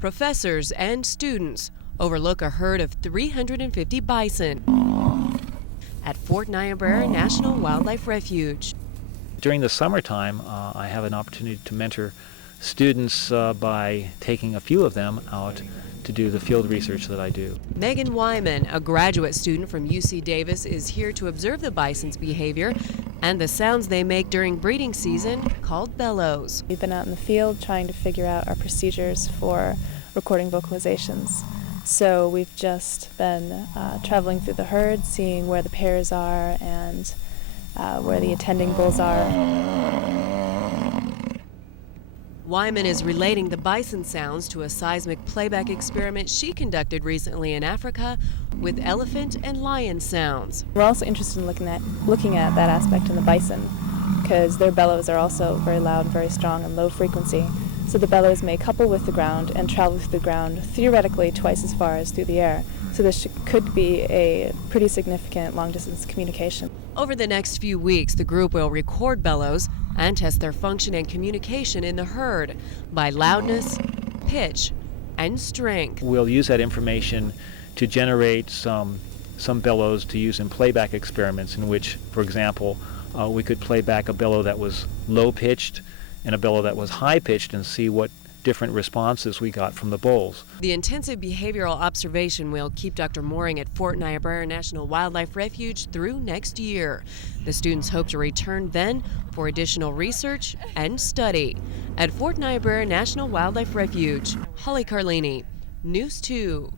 Professors and students overlook a herd of 350 bison at Fort Niobrara National Wildlife Refuge. During the summertime, I have an opportunity to mentor students by taking a few of them out to do the field research that I do. Megan Wyman, a graduate student from UC Davis, is here to observe the bison's behavior and the sounds they make during breeding season, called bellows. We've been out in the field trying to figure out our procedures for recording vocalizations. So we've just been traveling through the herd, seeing where the pairs are and where the attending bulls are. Wyman is relating the bison sounds to a seismic playback experiment she conducted recently in Africa with elephant and lion sounds. We're also interested in looking at that aspect in the bison, because their bellows are also very loud, very strong, and low frequency. So the bellows may couple with the ground and travel through the ground theoretically twice as far as through the air. So this could be a pretty significant long-distance communication. Over the next few weeks, the group will record bellows and test their function and communication in the herd by loudness, pitch, and strength. We'll use that information to generate some bellows to use in playback experiments in which, for example, we could play back a bellow that was low-pitched and a bellow that was high-pitched and see what different responses we got from the bulls. The intensive behavioral observation will keep Dr. Mooring at Fort Niobrara National Wildlife Refuge through next year. The students hope to return then for additional research and study. At Fort Niobrara National Wildlife Refuge, Holly Carlini, News 2.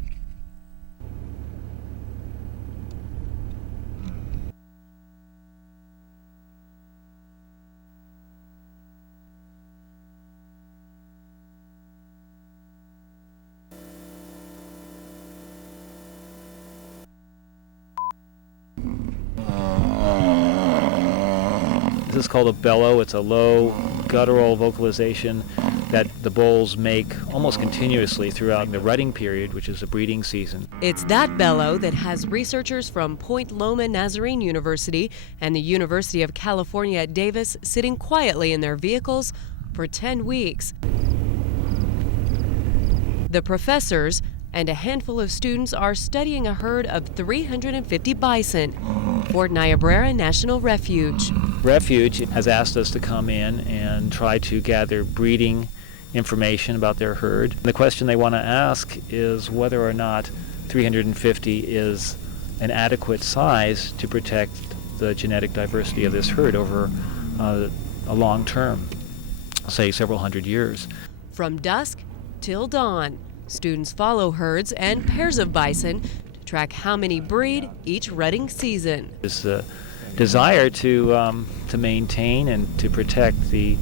This is called a bellow. It's a low guttural vocalization that the bulls make almost continuously throughout the rutting period, which is the breeding season. It's that bellow that has researchers from Point Loma Nazarene University and the University of California at Davis sitting quietly in their vehicles for 10 weeks. The professors and a handful of students are studying a herd of 350 bison, Fort Niobrara National Refuge. Refuge has asked us to come in and try to gather breeding information about their herd. The question they want to ask is whether or not 350 is an adequate size to protect the genetic diversity of this herd over a long term, say several hundred years. From dusk till dawn, students follow herds and pairs of bison to track how many breed each rutting season. It's a desire to maintain and to protect the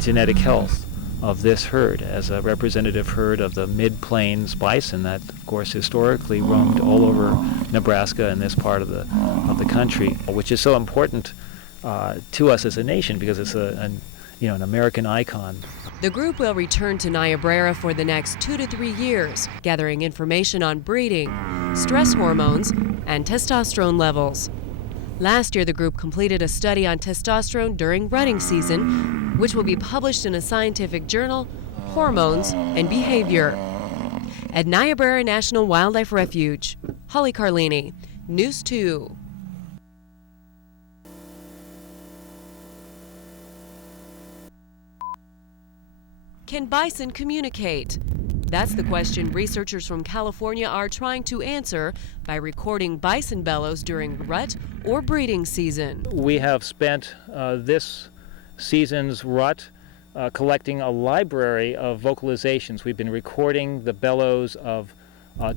genetic health of this herd as a representative herd of the mid-plains bison that, of course, historically roamed all over Nebraska and this part of the country, which is so important to us as a nation because it's an American icon. The group will return to Niobrara for the next 2 to 3 years, gathering information on breeding, stress hormones, and testosterone levels. Last year, the group completed a study on testosterone during rutting season, which will be published in a scientific journal, Hormones and Behavior. At Niobrara National Wildlife Refuge, Holly Carlini, News 2. Can bison communicate? That's the question researchers from California are trying to answer by recording bison bellows during rut or breeding season. We have spent this season's rut collecting a library of vocalizations. We've been recording the bellows of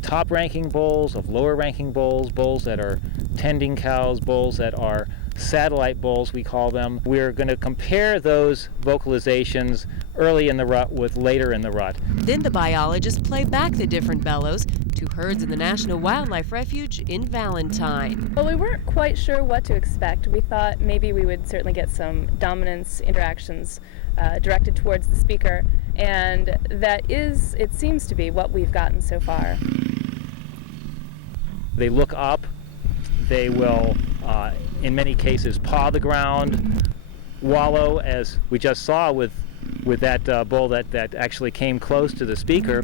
top-ranking bulls, of lower-ranking bulls, bulls that are tending cows, bulls that are satellite bulls, we call them. We're going to compare those vocalizations early in the rut with later in the rut. Then the biologists play back the different bellows to herds in the National Wildlife Refuge in Valentine. Well, we weren't quite sure what to expect. We thought maybe we would certainly get some dominance interactions directed towards the speaker, and that is, it seems to be, what we've gotten so far. They look up, they will, in many cases, paw the ground, wallow, as we just saw with with that bull that actually came close to the speaker.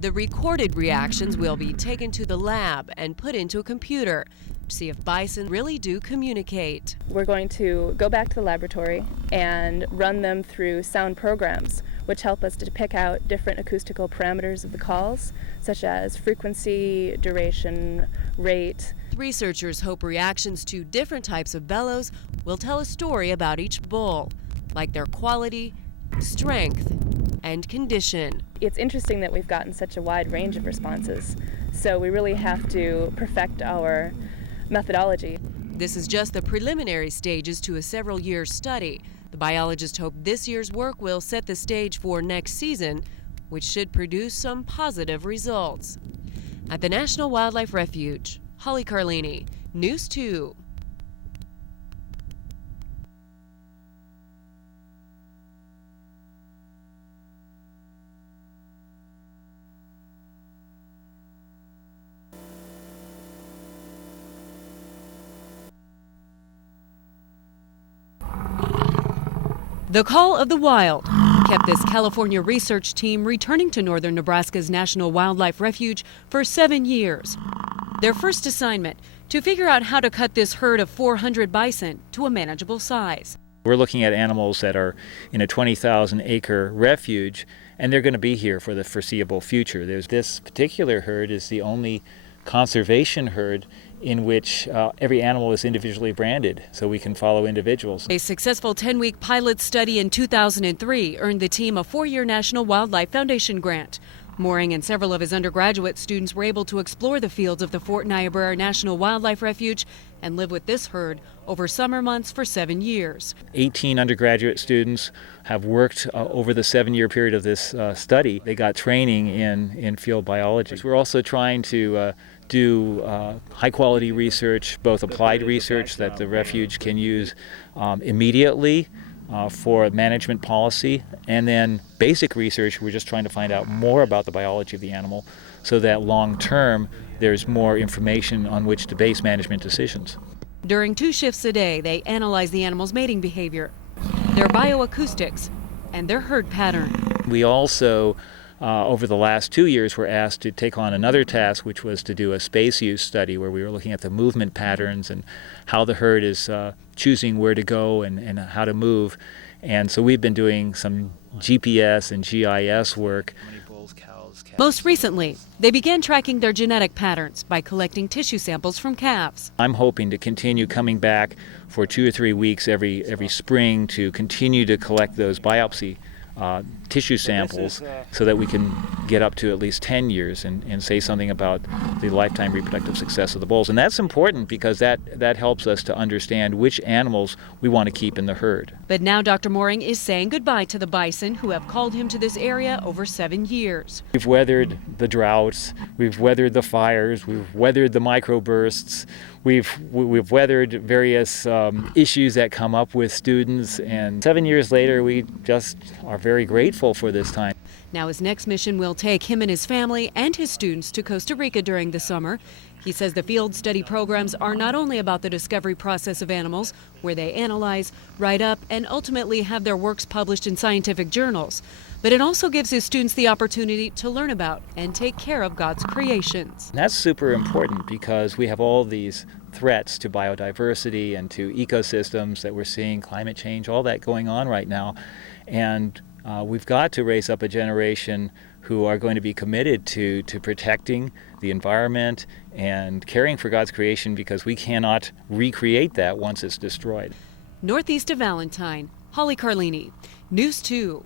The recorded reactions will be taken to the lab and put into a computer to see if bison really do communicate. We're going to go back to the laboratory and run them through sound programs, which help us to pick out different acoustical parameters of the calls, such as frequency, duration, rate. Researchers hope reactions to different types of bellows will tell a story about each bull, like their quality, strength, and condition. It's interesting that we've gotten such a wide range of responses, so we really have to perfect our methodology. This is just the preliminary stages to a several-year study. The biologists hope this year's work will set the stage for next season, which should produce some positive results. At the National Wildlife Refuge, Holly Carlini, News 2. The call of the wild kept this California research team returning to northern Nebraska's National Wildlife Refuge for 7 years. Their first assignment, to figure out how to cut this herd of 400 bison to a manageable size. We're looking at animals that are in a 20,000-acre refuge, and they're going to be here for the foreseeable future. This particular herd is the only conservation herd in which every animal is individually branded, so we can follow individuals. A successful 10-week pilot study in 2003 earned the team a 4-year National Wildlife Foundation grant. Mooring and several of his undergraduate students were able to explore the fields of the Fort Niobrara National Wildlife Refuge and live with this herd over summer months for 7 years. 18 undergraduate students have worked over the 7-year period of this study. They got training in field biology. We're also trying to do high-quality research, both applied research that the refuge can use immediately for management policy, and then basic research. We're just trying to find out more about the biology of the animal so that long-term there's more information on which to base management decisions. During 2 shifts a day, they analyze the animal's mating behavior, their bioacoustics, and their herd pattern. We also over the last 2 years, were asked to take on another task, which was to do a space use study where we were looking at the movement patterns and how the herd is choosing where to go and how to move. And so we've been doing some GPS and GIS work. Most recently, they began tracking their genetic patterns by collecting tissue samples from calves. I'm hoping to continue coming back for 2 or 3 weeks every spring to continue to collect those biopsy tissue samples so that we can get up to at least 10 years and say something about the lifetime reproductive success of the bulls. And that's important because that helps us to understand which animals we want to keep in the herd. But now Dr. Mooring is saying goodbye to the bison who have called him to this area over 7 years. We've weathered the droughts, we've weathered the fires, we've weathered the microbursts, we've weathered various issues that come up with students, and 7 years later we just are very grateful for this time. Now his next mission will take him and his family and his students to Costa Rica during the summer. He says the field study programs are not only about the discovery process of animals, where they analyze, write up, and ultimately have their works published in scientific journals, but it also gives his students the opportunity to learn about and take care of God's creations. That's super important because we have all these threats to biodiversity and to ecosystems that we're seeing, climate change, all that going on right now. And we've got to raise up a generation who are going to be committed to protecting the environment and caring for God's creation, because we cannot recreate that once it's destroyed. Northeast of Valentine, Holly Carlini, News 2.